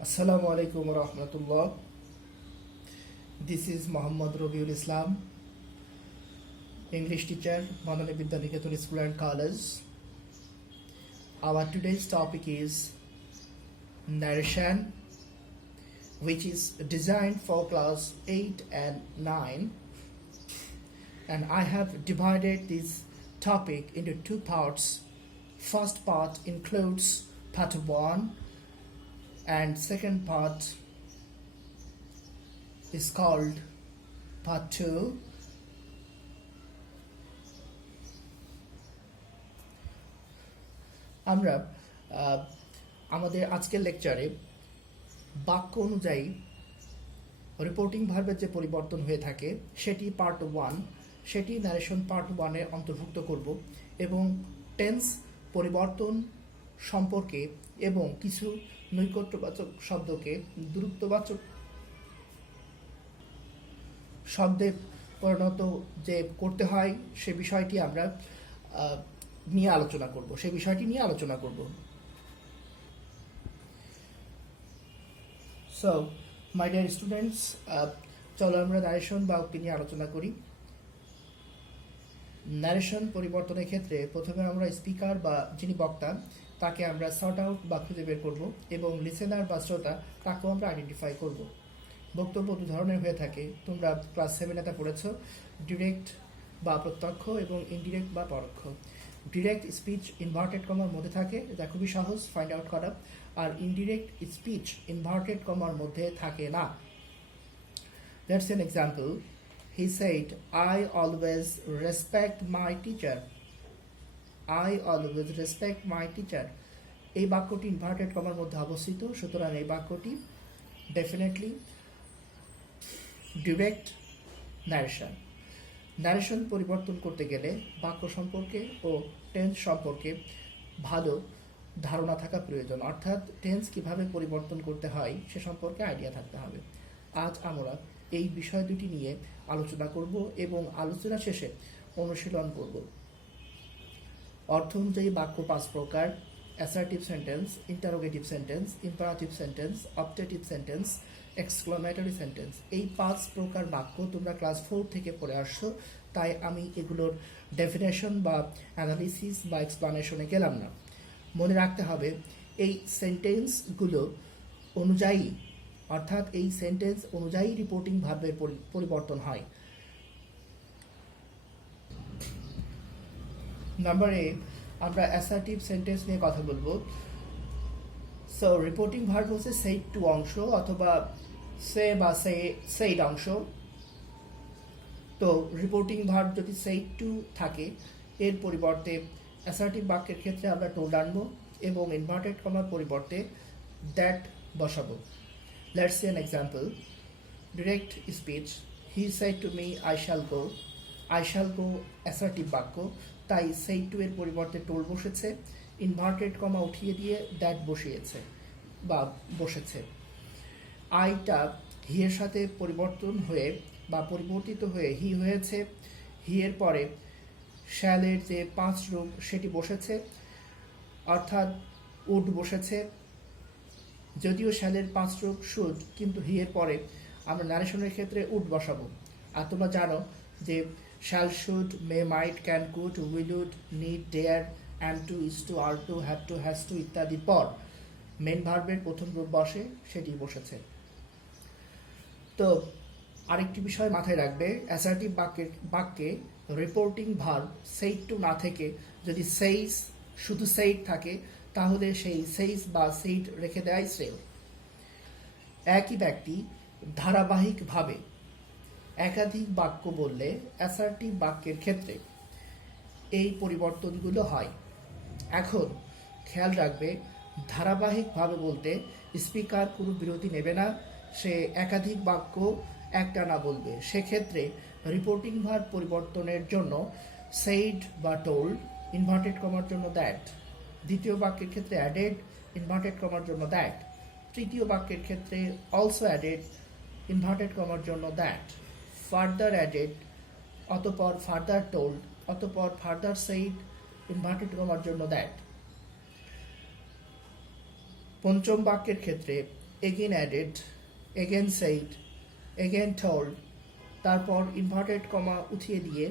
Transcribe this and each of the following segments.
Assalamu alaikum wa rahmatullah. This is Muhammad Rabiul Islam, English teacher, Manani Vidyaniketan School and College. Our today's topic is narration, which is designed for class 8 and 9. And I have divided this topic into two parts. First part includes part 1 and second part is called part 2. আমরা আমাদের আজকের লেকচারে বাক্য অনুযায়ী reporting ভার্বের যে পরিবর্তন হয়ে থাকে সেটি পার্ট 1, সেটি ন্যারেশন পার্ট 1 এ অন্তর্ভুক্ত করব এবং টেন্স পরিবর্তন সম্পর্কে এবং কিছু নৈকট্যবাচক শব্দকে দূরত্ববাচক শব্দে পরিণত যে করতে হয় সে বিষয়টি আমরা নিয়ে আলোচনা করব, সেই বিষয়টি নিয়ে আলোচনা করব। সো মাই ডিয়ার স্টুডেন্টস, চলো আমরা ন্যারেশন বা উক্তি নিয়ে আলোচনা করি। ন্যারেশন পরিবর্তনের ক্ষেত্রে প্রথমে আমরা স্পিকার বা যিনি বক্তা তাকে আমরা সর্ট আউট বা খুঁজে বের করব এবং লিসেনার বা শ্রোতা তাকেও আমরা আইডেন্টিফাই করব। বক্তব্য দু ধরনের হয়ে থাকে, তোমরা ক্লাস 7 তে পড়েছ, ডিরেক্ট বা প্রত্যক্ষ এবং ইনডিরেক্ট বা পরোক্ষ। ডিরেক্ট স্পিচ ইনভার্টেড কমার মধ্যে থাকে, এটা খুবই সহজ ফাইন্ড আউট করা, আর ইনডিরেক্ট স্পিচ ইনভার্টেড কমার মধ্যে থাকে না। That's an example. He said, I always respect my teacher. I always respect my teacher. এই বাক্যটি ইনভার্টেড কমার মধ্যে অবস্থিত, সুতরাং এই বাক্যটি ডেফিনেটলি ডিরেক্ট ন্যারেশন। ন্যারেশন পরিবর্তন করতে গেলে বাক্য সম্পর্কে ও টেন্স সম্পর্কে ভালো ধারণা থাকা প্রয়োজন, অর্থাৎ টেন্স কিভাবে পরিবর্তন করতে হয় সে সম্পর্কে আইডিয়া থাকতে হবে। আজ আমরা এই বিষয় দুটি নিয়ে আলোচনা করব এবং আলোচনা শেষে অনুশীলন করব। অর্থ অনুযায়ী বাক্য 5 প্রকার: assertive sentence, interrogative sentence, imperative sentence, objective sentence, exclamatory sentence. এই 5 প্রকার বাক্য তোমরা ক্লাস 4 থেকে পড়ে আসছো, তাই আমি এগুলোর ডেফিনেশন বা অ্যানালিসিস বা এক্সপ্লানেশনে গেলাম না। মনে রাখতে হবে এই সেন্টেন্সগুলো অনুযায়ী, অর্থাৎ এই সেন্টেন্স অনুযায়ী রিপোর্টিং ভার্বের পরিবর্তন হয়। নাম্বার 8, আমরা অ্যাসার্টিভ সেন্টেন্স নিয়ে কথা বলবো। সো রিপোর্টিং ভার্ব হচ্ছে সেইড টু অংশ অথবা সে বা সেইড অংশ। তো রিপোর্টিং ভার্ব যদি সেইড টু থাকে এর পরিবর্তে অ্যাসার্টিভ বাক্যের ক্ষেত্রে আমরা টোল্ড আনবো এবং ইনভার্টেড কমার পরিবর্তে দ্যাট বসাবো। Let's see an example. Direct speech. He said to me, I shall go. I shall go assertive বাক্য, তাই say to এর পরিবর্তে told বসেছে, ইনভার্টেড কমা উঠিয়ে দিয়ে দ্যাট বসিয়েছে বা বসেছে। আইটা হি এর সাথে পরিবর্তন হয়ে বা পরিবর্তিত হয়ে হি হয়েছে। হি এর পরে শ্যালের যে 5 রূপ সেটি বসেছে, অর্থাৎ উড বসেছে। যদিও শ্যালের 5 রূপ শুড, কিন্তু হি এর পরে আমরা ন্যারেশনের ক্ষেত্রে উড বসাবো। আর তোমরা জানো যে shall, should, may, might, can, could, will, would, need, dare, and to, is to, are to, have to, has to ইত্যাদির পর মেন ভার্বের প্রথম রূপ বসে, সেটি বসেছে। তো আরেকটি বিষয় মাথায় রাখবে, অ্যাসার্টিভ বাক্যে রিপোর্টিং ভার্ব সেইড টু না থেকে যদি সেইস, শুধু সেইড থাকে তাহলে সেই সেইস বা সেইড রেখে দেয় শ্রেয়। একই ব্যক্তি ধারাবাহিকভাবে একাধিক বাক্য বললে অ্যাসার্টিভ বাক্যের ক্ষেত্রে এই পরিবর্তনগুলো হয়। এখন খেয়াল রাখবে, ধারাবাহিকভাবে বলতে স্পিকার কোনো বিরতি নেবে না, সে একাধিক বাক্য একটানা বলবে। সেক্ষেত্রে রিপোর্টিং ভার্ব পরিবর্তনের জন্য সেইড বা টোল্ড, ইনভার্টেড কমার জন্য দ্যাট। দ্বিতীয় বাক্যের ক্ষেত্রে অ্যাডেড, ইনভার্টেড কমার জন্য দ্যাট। তৃতীয় বাক্যের ক্ষেত্রে অলসো অ্যাডেড, ইনভার্টেড কমার জন্য দ্যাট। ফার্দার অ্যাডেড, অতঃপর ফার্দার টোল্ড, অতঃপর ফার্দার সেইড, ইনভার্টেড কমার জন্য দ্যাট। পঞ্চম বাক্যের ক্ষেত্রে again added, again said, again told, তারপর ইনভার্টেড কমা উঠিয়ে দিয়ে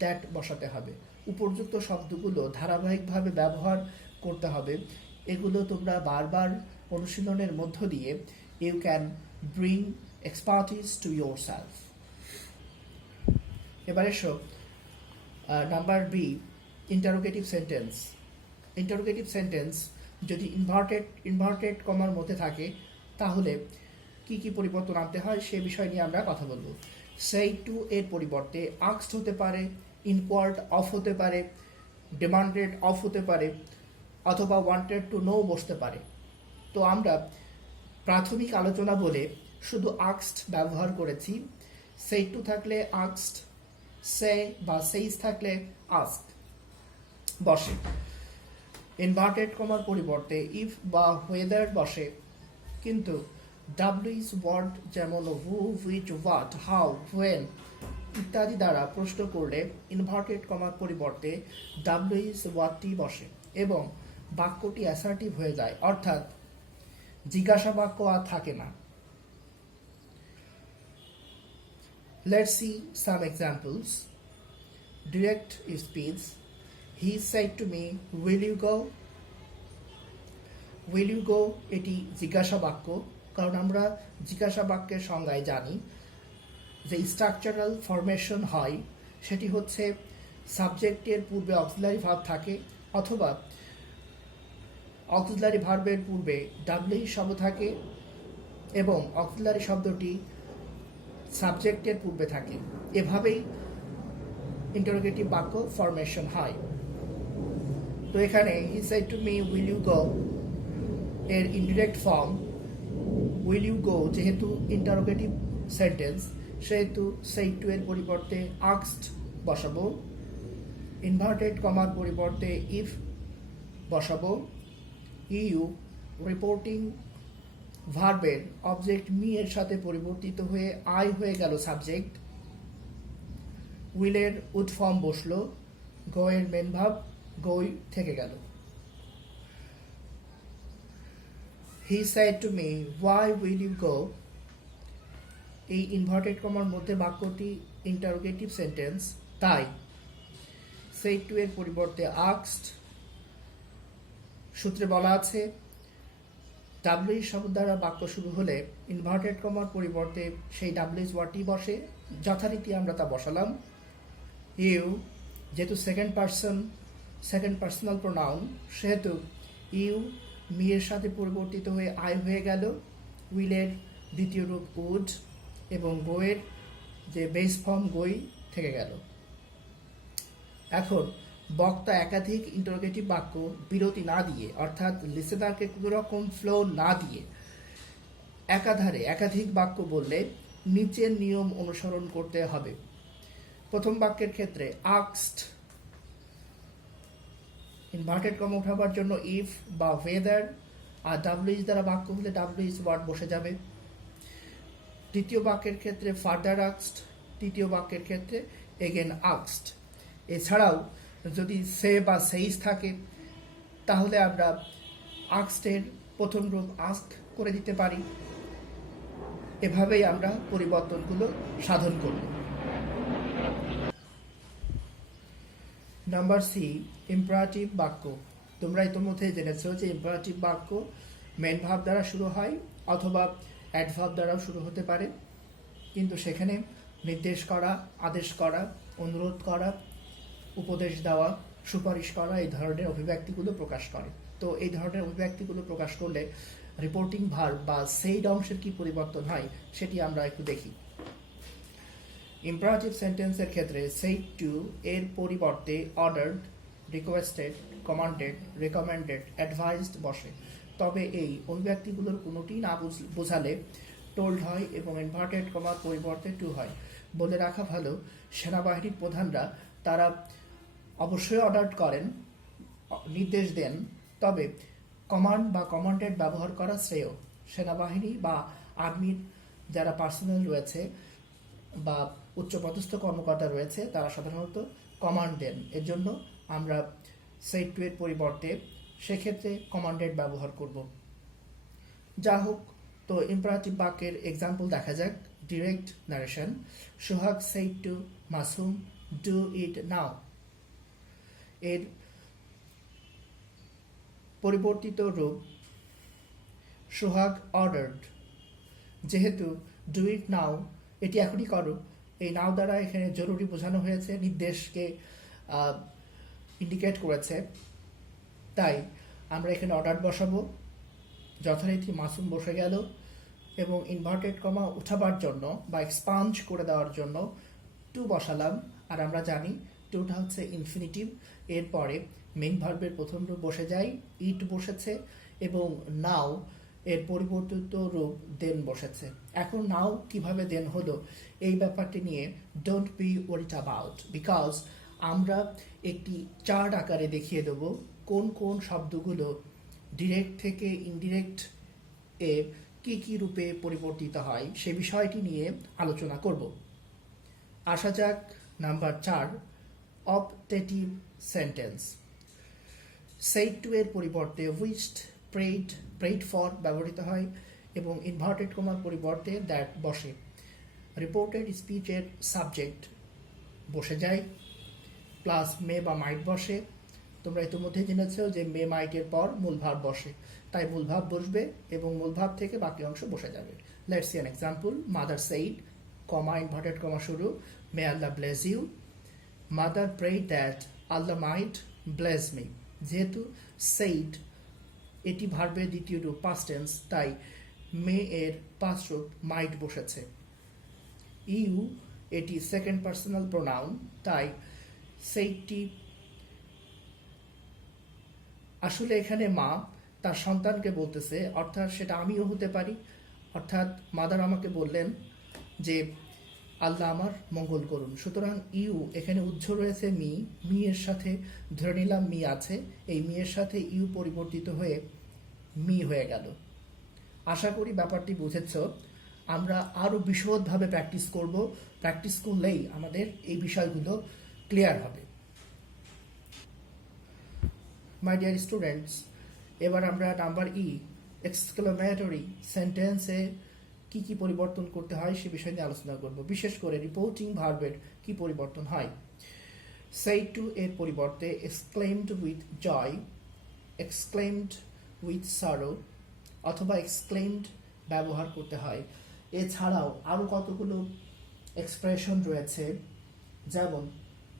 দ্যাট বসাতে হবে। উপযুক্ত শব্দগুলো ধারাবাহিকভাবে ব্যবহার করতে হবে। এগুলো তোমরা বারবার অনুশীলনের মধ্য দিয়ে you can bring expertise to yourself. এবার এসো number B, interrogative sentence. Interrogative sentence যদি ইনভার্টেড কমার মধ্যে থাকে তাহলে কি কি পরিবর্তন আনতে হয় সে বিষয় নিয়ে আমরা কথা বলবো। সেই টু এর পরিবর্তে আস্কড হতে পারে, ইনকোয়ার্ড অফ হতে পারে, ডিমান্ডেড অফ হতে পারে, অথবা ওয়ান্টেড টু নো বসতে পারে। তো আমরা প্রাথমিক আলোচনা বলে শুধু আস্কড ব্যবহার করেছি। সেই টু থাকলে আস্কড, সে বা সেইস থাকলে আস্ক বসে। ইনভার্টেড কমার পরিবর্তে ইফ বা ওয়েদার বসে, কিন্তু ডাব্লিউস ওয়ার্ড যেমন হু, হুইচ, হোয়াট, হাউ, হোয়েন ইত্যাদি দ্বারা প্রশ্ন করলে ইনভার্টেড কমার পরিবর্তে ডাব্লিউস ওয়ার্ডটি বসে এবং বাক্যটি অ্যাসার্টিভ হয়ে যায়, অর্থাৎ জিজ্ঞাসা বাক্য আর থাকে না। Let's see some examples. Direct speech. He said to me, will you go? Will you go এটি জিজ্ঞাসা বাক্য, কারণ আমরা জিজ্ঞাসা বাক্যের সংজ্ঞায় জানি যে স্ট্রাকচারাল ফরমেশন হয় সেটি হচ্ছে সাবজেক্টের পূর্বে অক্সিলারি ভার্ব থাকে, অথবা অক্সিলারি ভার্বের পূর্বে ডাব্লিউ শব্দ থাকে এবং অক্সিলারি শব্দটি সাবজেক্টের পূর্বে থাকে। এভাবেই ইন্টারোগেটিভ বাক্য ফরমেশন হয়। তো এখানে he said to me will you go এর indirect form will you go যেহেতু ইন্টারোগেটিভ সেন্টেন্স সেহেতু সেড টু এর পরিবর্তে আস্কড বসাবো। ইনভার্টেড কমার পরিবর্তে ইফ বসাবো। ইউ রিপোর্টিং ভার্বের অবজেক্ট মি এর সাথে পরিবর্তিত হয়ে আই হয়ে গেল সাবজেক্ট। উইলের উড ফর্ম বসলো, গো এর মেন ভার্ব গোই থেকে গেল। He said to me why will you go, এই ইনভার্টেড কমার মধ্যে বাক্যটি ইন্টারোগেটিভ সেন্টেন্স, তাই সেড টু এর পরিবর্তে আস্কড। সূত্রে বলা আছে ডাব্লিউ শব্দ দ্বারা বাক্য শুরু হলে ইনভার্টেড কমার পরিবর্তে সেই ডাব্লিউ ওয়ার্ডটি বসে, যথারীতি আমরা তা বসালাম। ইউ যেহেতু সেকেন্ড পার্সোনাল প্রোনাউন সেহেতু ইউ মি এর সাথে পরিবর্তিত হয়ে আই হয়ে গেল। উইলের দ্বিতীয় রূপ উড এবং গোয়ের যে বেস ফর্ম গই থেকে গেল। এখন বক্তা একাধিক ইন্টারোগেটিভ বাক্য বিরতি না দিয়ে, অর্থাৎ লিসেনারকে কোনো রকম ফ্লো না দিয়ে একাধারে একাধিক বাক্য বললে নিচের নিয়ম অনুসরণ করতে হবে। প্রথম বাক্যের ক্ষেত্রে আস্কড ইনভার্টেড কমা উঠাবার জন্য ইফ বা ওয়েদার আর ডাব্লিউস দ্বারা বাক্য হলে ডাব্লিউস ওয়ার্ড বসে যাবে। দ্বিতীয় বাক্যের ক্ষেত্রে ফার্দার আস্কড, তৃতীয় বাক্যের ক্ষেত্রে এগেন আস্কড। এছাড়াও যদি সে বা সেইস থাকে তাহলে আমরা আস্কডের প্রথম রূপ আস্ক করে দিতে পারি। এভাবেই আমরা পরিবর্তনগুলো সাধন করব। নাম্বার সি, ইম্পারেটিভ বাক্য। তোমরা ইতোমধ্যে জেনেছো যে ইম্পারেটিভ বাক্য মেন ভার্ব দ্বারা শুরু হয় অথবা অ্যাডভার্ব দ্বারাও শুরু হতে পারে, কিন্তু সেখানে নির্দেশ করা, আদেশ করা, অনুরোধ করা, উপদেশ দেওয়া, সুপারিশ করা এই ধরনের অভিব্যক্তিগুলো প্রকাশ করে। তো এই ধরনের অভিব্যক্তিগুলো প্রকাশ করলে রিপোর্টিং ভার্ব বা সেইড অংশের কি পরিবর্তন হয় সেটি আমরা একটু দেখি। ইম্পারেটিভ সেন্টেন্সের ক্ষেত্রে সেইড টু এর পরিবর্তে ordered, requested, commanded, recommended, advised বসে। তবে এই অভিব্যক্তিগুলোর কোনোটি না বোঝালে টোল্ড হয় এবং ইনভার্টেড কমার পরিবর্তে টু হয়। বলে রাখা ভালো, সেনাবাহিনীর প্রধানরা তারা অবশ্যই অর্ডার করেন, নির্দেশ দেন, তবে কমান্ড বা কমান্ডেড ব্যবহার করা শ্রেয়। সেনাবাহিনী বা আর্মির যারা পার্সোনাল রয়েছে বা উচ্চপদস্থ কর্মকর্তা রয়েছে তারা সাধারণত কমান্ড দেন। এর জন্য আমরা সেইড টু এর পরিবর্তে সেক্ষেত্রে কমান্ডেড ব্যবহার করব। যা হোক, তো ইম্পারেটিভ বাক্যের এক্সাম্পল দেখা যাক। Direct narration, Sohag said to Masum do it now. এর পরিবর্তিত রূপ সোহাগ অর্ডার্ড। যেহেতু ডু ইট নাও এটি এখনই করো, এই নাও দ্বারা এখানে জরুরি বোঝানো হয়েছে, নির্দেশকে ইন্ডিকেট করেছে, তাই আমরা এখানে অর্ডার বসাবো। যথারীতি মাসুম বসে গেল এবং ইনভার্টেড কমা উঠাবার জন্য বা এক্সপাঞ্জ করে দেওয়ার জন্য টু বসালাম। আর আমরা জানি টুটা হচ্ছে ইনফিনিটিভ, এরপরে মেইন ভার্বের প্রথম রূপ বসে যায়, ইট বসেছে এবং নাও এর পরিবর্তিত রূপ দেন বসেছে। এখন নাও কিভাবে দেন হলো এই ব্যাপারটি নিয়ে don't be worried about, because আমরা একটি চার্ট আকারে দেখিয়ে দেব কোন কোন শব্দগুলো ডিরেক্ট থেকে ইনডিরেক্ট এ কি কি রূপে পরিবর্তিত হয় সে বিষয়টি নিয়ে আলোচনা করব। আসা যাক number 4, optative sentence. said to এর পরিবর্তে wished, prayed for ব্যবহৃত হয় এবং ইনভার্টেড কমার পরিবর্তে দ্যাট বসে। রিপোর্টেড স্পিচের সাবজেক্ট বসে যায় প্লাস মে বা মাইট বসে। তোমরা ইতিমধ্যে জেনেছ যে মে মাইটের পর মূল ভাব বসে, তাই মূল ভাব বসবে এবং মূল ভাব থেকে বাকি অংশ বসে যাবে। Let's see an example. Mother said, comma inverted comma শুরু, may Allah bless you. Mother prayed that Allah might bless me. যেহেতু said এটি ভার্বের দ্বিতীয় রূপ পাস্ট টেন্স, তাই মে এর পাস্ট রূপ মাইট বসেছে। ইউ এটি সেকেন্ড পার্সোনাল প্রোনাউন, তাই সেইটি আসলে এখানে মা তার সন্তানকে বলতেছে, অর্থাৎ সেটা আমিও হতে পারি। অর্থাৎ মাদার আমাকে বললেন যে আল্লাহ আমার মঙ্গল করুন। সুতরাং ইউ এখানে উজ্জ্ব রয়েছে মি এর সাথে, ধরে নিলাম মি আছে, এই মি এর সাথে ইউ পরিবর্তিত হয়ে মি হয়ে গেল। আশা করি ব্যাপারটি বুঝেছ। আমরা আরও বিশদভাবে প্র্যাকটিস করব, প্র্যাকটিস করলেই আমাদের এই বিষয়গুলো ক্লিয়ার হবে। মাই ডিয়ার স্টুডেন্টস, এবার আমরা নাম্বার এক্সক্লেমেটরি সেন্টেন্সে কি কি পরিবর্তন করতে হয় সে বিষয় নিয়ে আলোচনা করব। বিশেষ করে রিপোর্টিং ভার্বের কি পরিবর্তন হয়। said to এর পরিবর্তে exclaimed with joy, exclaimed with sorrow অথবা exclaimed ব্যবহার করতে হয়। এছাড়াও আরও কতগুলো এক্সপ্রেশন রয়েছে, যেমন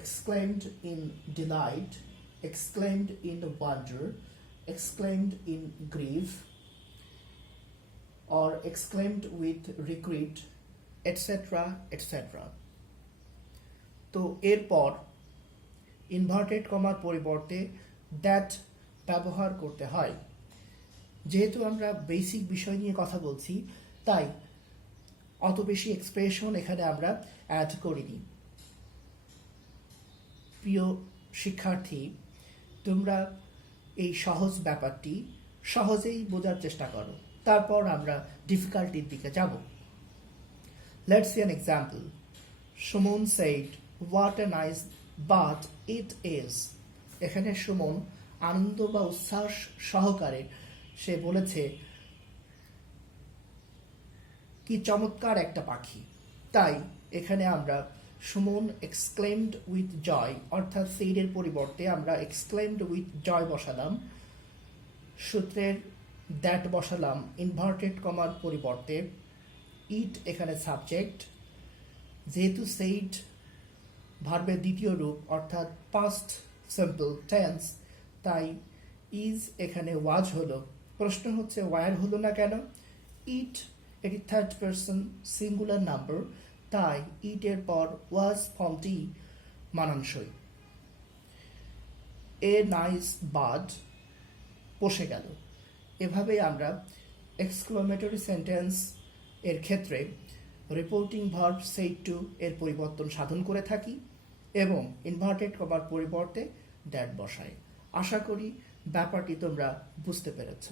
exclaimed in delight, exclaimed in wonder, exclaimed in grief, or exclaimed with regret, etc. etc. তো এরপর ইনভার্টেড কমার পরিবর্তে দ্যাট ব্যবহার করতে হয়। যেহেতু আমরা বেসিক বিষয় নিয়ে কথা বলছি, তাই অত বেশি এক্সপ্রেশন এখানে আমরা অ্যাড করিনি। প্রিয় শিক্ষার্থী, তোমরা এই সহজ ব্যাপারটি সহজেই বোঝার চেষ্টা করো, তারপর আমরা ডিফিকাল্টির দিকে যাব। Let's see an example. Suman said, what a nice bath it is. এখানে সুমন আনন্দ বা উচ্ছ্বাস সহকারে সে বলেছে কি চমৎকার একটা পাখি। তাই এখানে আমরা সুমন exclaimed with joy অর্থাৎ said এর পরিবর্তে আমরা exclaimed with joy বসালাম। সূত্রের দ্যাট বসালাম ইনভার্টেড কমার পরিবর্তে। ইট এখানে সাবজেক্ট। যেহেতু said ভার্বের দ্বিতীয় রূপ অর্থাৎ পাস্ট সিম্পল টেন্স, তাই ইজ এখানে ওয়াজ হলো। প্রশ্ন হচ্ছে ওয়ার হলো না কেন? ইট এটি থার্ড পারসন সিঙ্গুলার নাম্বার, তাই ইট এর পর ওয়াজ ফর্মটি মানানসই। এ নাইস বার্ড বসে গেল। এভাবে আমরা এক্সক্লেমেটরি সেন্টেন্স এর ক্ষেত্রে রিপোর্টিং ভার্ব said to এর পরিবর্তন সাধন করে থাকি এবং ইনভার্টেড কমার পরিবর্তে দ্যাট বসাই। আশা করি ব্যাপারটি তোমরা বুঝতে পেরেছ।